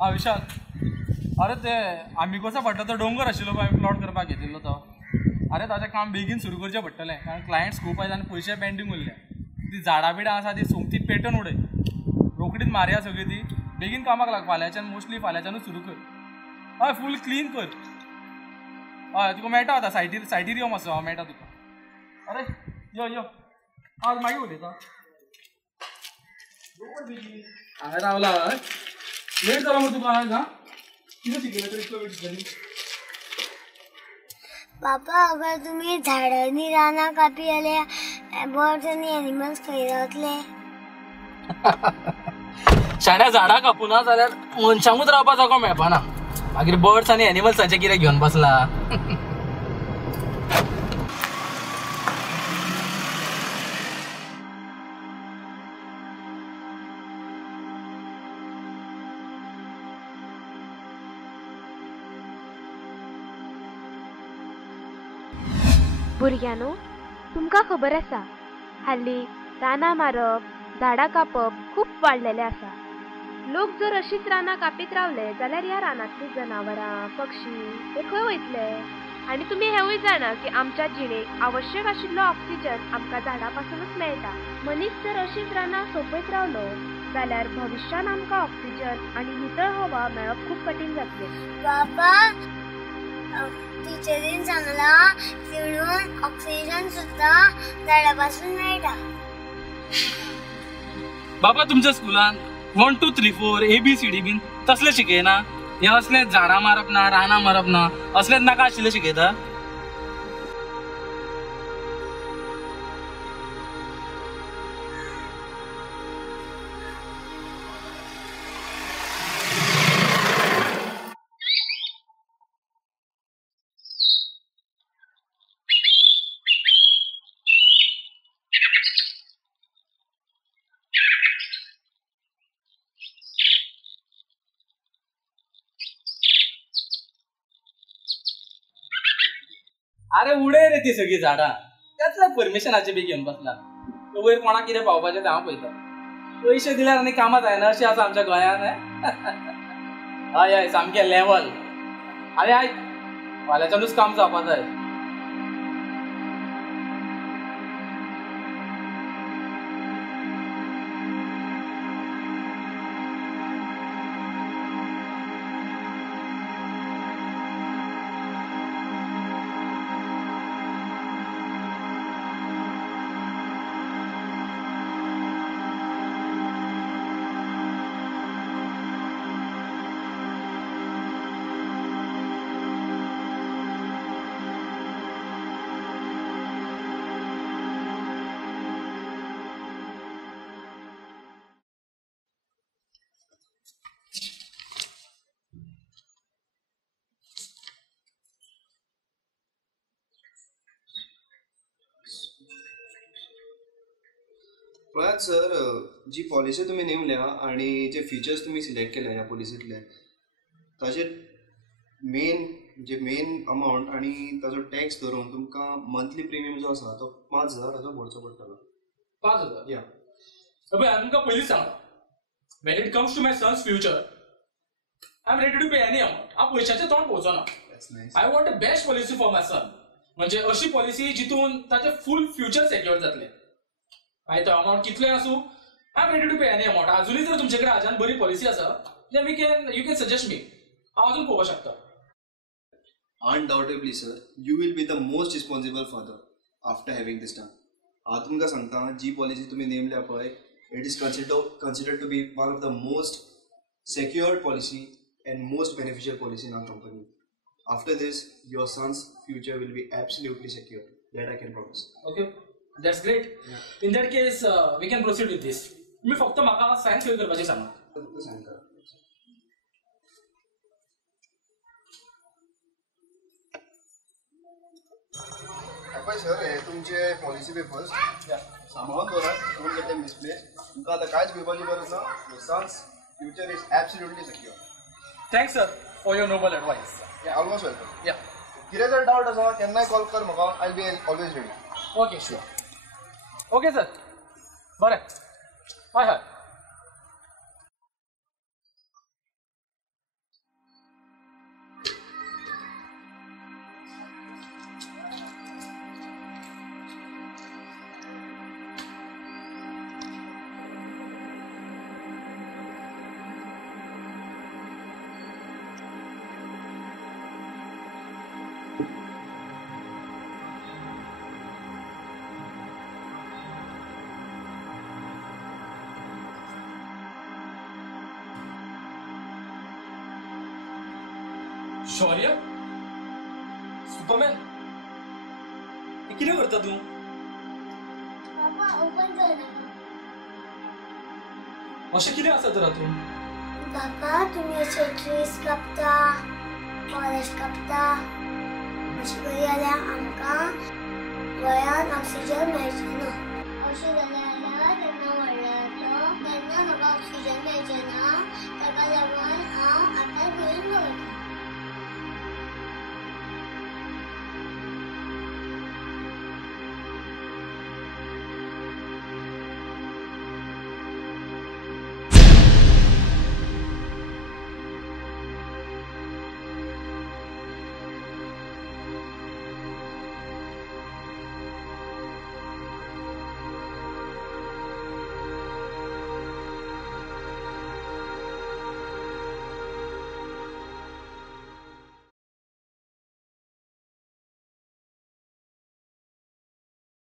हां विशाल, अरे ते आम्ही कसो पडटा तो डोंगर आशिल्लो पळय प्लॉट करपाक घेतिल्लो तो. अरे ताजें काम बेगीन सुरू करचें पडटलें कारण क्लायंट्स खूब आयज आनी पयशे पेंडींग उरले. ती झाडां बिडां आसा ती सोमती पेटोवन उडय, रोकडीच मारया सगळी ती. बेगीन कामाक लाग, फाल्यांच्यान मोस्टली फाल्यांच्यानूच सुरू कर. हय फूल क्लीन कर. हय तुका मेळटा आतां सायटीर यो मातसो, हांव मेळटा तुका. अरे यो यो, हांव मागीर उलयतां. हांगा रावला हय, लेट जालो मरे तुका आज. हां कितें शिकयलें तर इतलो वेट शिकयली? पापा, अगर तुम्ही झाडांनी रानां कापी जाल्यार बर्ड्स आनी एनिमल्स खंय रावतले? शाण्या झाडां कापूना जाल्यार मनशांकूच रावपाक जागो मेळपाना. मागीर बर्ड्स आनी एनिमल्सांचे कितें घेवन बसला? भुरग्यांनो, तुमकां खबर आसा हाल्ली रानां मारप, झाडां कापप खूब वाडलेलें आसा. लोक जर अशीच रानां कापीत रावले जाल्यार ह्या रानांतली जनावरां, पक्षी हे खंय वयतले? आनी तुमी हेवूय जाणा की आमच्या जिणेक आवश्यक आशिल्लो ऑक्सिजन आमकां झाडां पासूनच मेळटा. मनीस जर अशीच रानां सोंपयत रावलो जाल्यार भविश्यान आमकां ऑक्सिजन आनी नितळ हवा मेळप खूब कठीण जातलें. पापा, टिचरीन सांगला म्हणून ऑक्सिजन सुद्धा झाडापासून मेळटा. बाबा तुमच्या स्कुलान 1 2 3 4 ABCD बीन तसले शिकयना? हे असले झाडां मारप ना, रानां मारप ना, असलेच नाका आशिल्ले शिकयता? अरे उडय रे ती सगळी झाडां. त्यातल्या परमिशनाचे बी घेवन बसला. वयर कोणाक कितें पावपाचें तें हांव पळयता. पयशे दिल्यार आनी कामां जायना अशें आसा आमच्या गोंयांत. हय हय सामकें लेवल. आरे आयक, फाल्यांच्यानूच काम जावपा जाय. पळयात सर, जी पॉलिसी तुम्ही नेमल्या आणि जे फीचर्स तुम्ही सिलेक्ट केल्या ह्या पॉलिसींतले, ताचे मेन अमावंट आणि ताजो टॅक्स धरून तुमकां मंथली प्रिमियम जो आसा तो 5,000 हाजो भरचो पडटलो. 5,000? या अबे हांव तुमकां पयलींच सांगता, when it comes to my son's future, I'm ready to pay any amount. हांव पयशांचें तोंड पळोवचोना. I want a best policy for my son. म्हणजे अशी पॉलिसी जितून ताचें फूल फ्युचर सेक्युअर जातलें. मागीर तो अमावंट कितले आसूं, I am ready to pay any amount. अजूनय जर तुमचे कडेन हाज्यान बरी पॉलिसी आसा जाल्यार यू कॅन सजेस्ट मी. हांव अजून पळोवपाक शकता. Undoubtedly sir, you will be the most responsible father after having this done. हांव तुमकां सांगता, जी पॉलिसी तुम्ही नेमल्या पळय, it is considered to be one of the most secured policy and most beneficial policy in our company. After this, your son's future will be absolutely secure. That I can promise. Okay, that's great. Yeah. In that case, we can proceed with this. मी फक्त म्हाका सायन खंय करपाची सांगा. सायन करा. पळय sir, हे तुमचे policy papers सांबाळून दवरात. Don't get them misplaced. तुमकां आतां कांयच भिवपाची गरज ना. Your son's future is absolutely secure. Thanks sir for your noble advice. Almost welcome. या कितें जर डावट आसा केन्नाय कॉल कर म्हाका. I be always ready. Okay sure. Okay sir, बरें. हय हय. शौर्य सुपरमॅन हे कितें करता तूं बाबा ओपन कर नाका अशें कितें आसा तर हातून बाबा तुम्ही असे ट्रीज कापता फॉरेस्ट कापता अशें करी जाल्यार आमकां गोंयांत ऑक्सिजन मेळचें ना अशें जाल्यार तेन्ना व्हडलो जातलो तेन्ना म्हाका ऑक्सिजन मेळचें ना ताका लागून हांव आतां घेवन वयता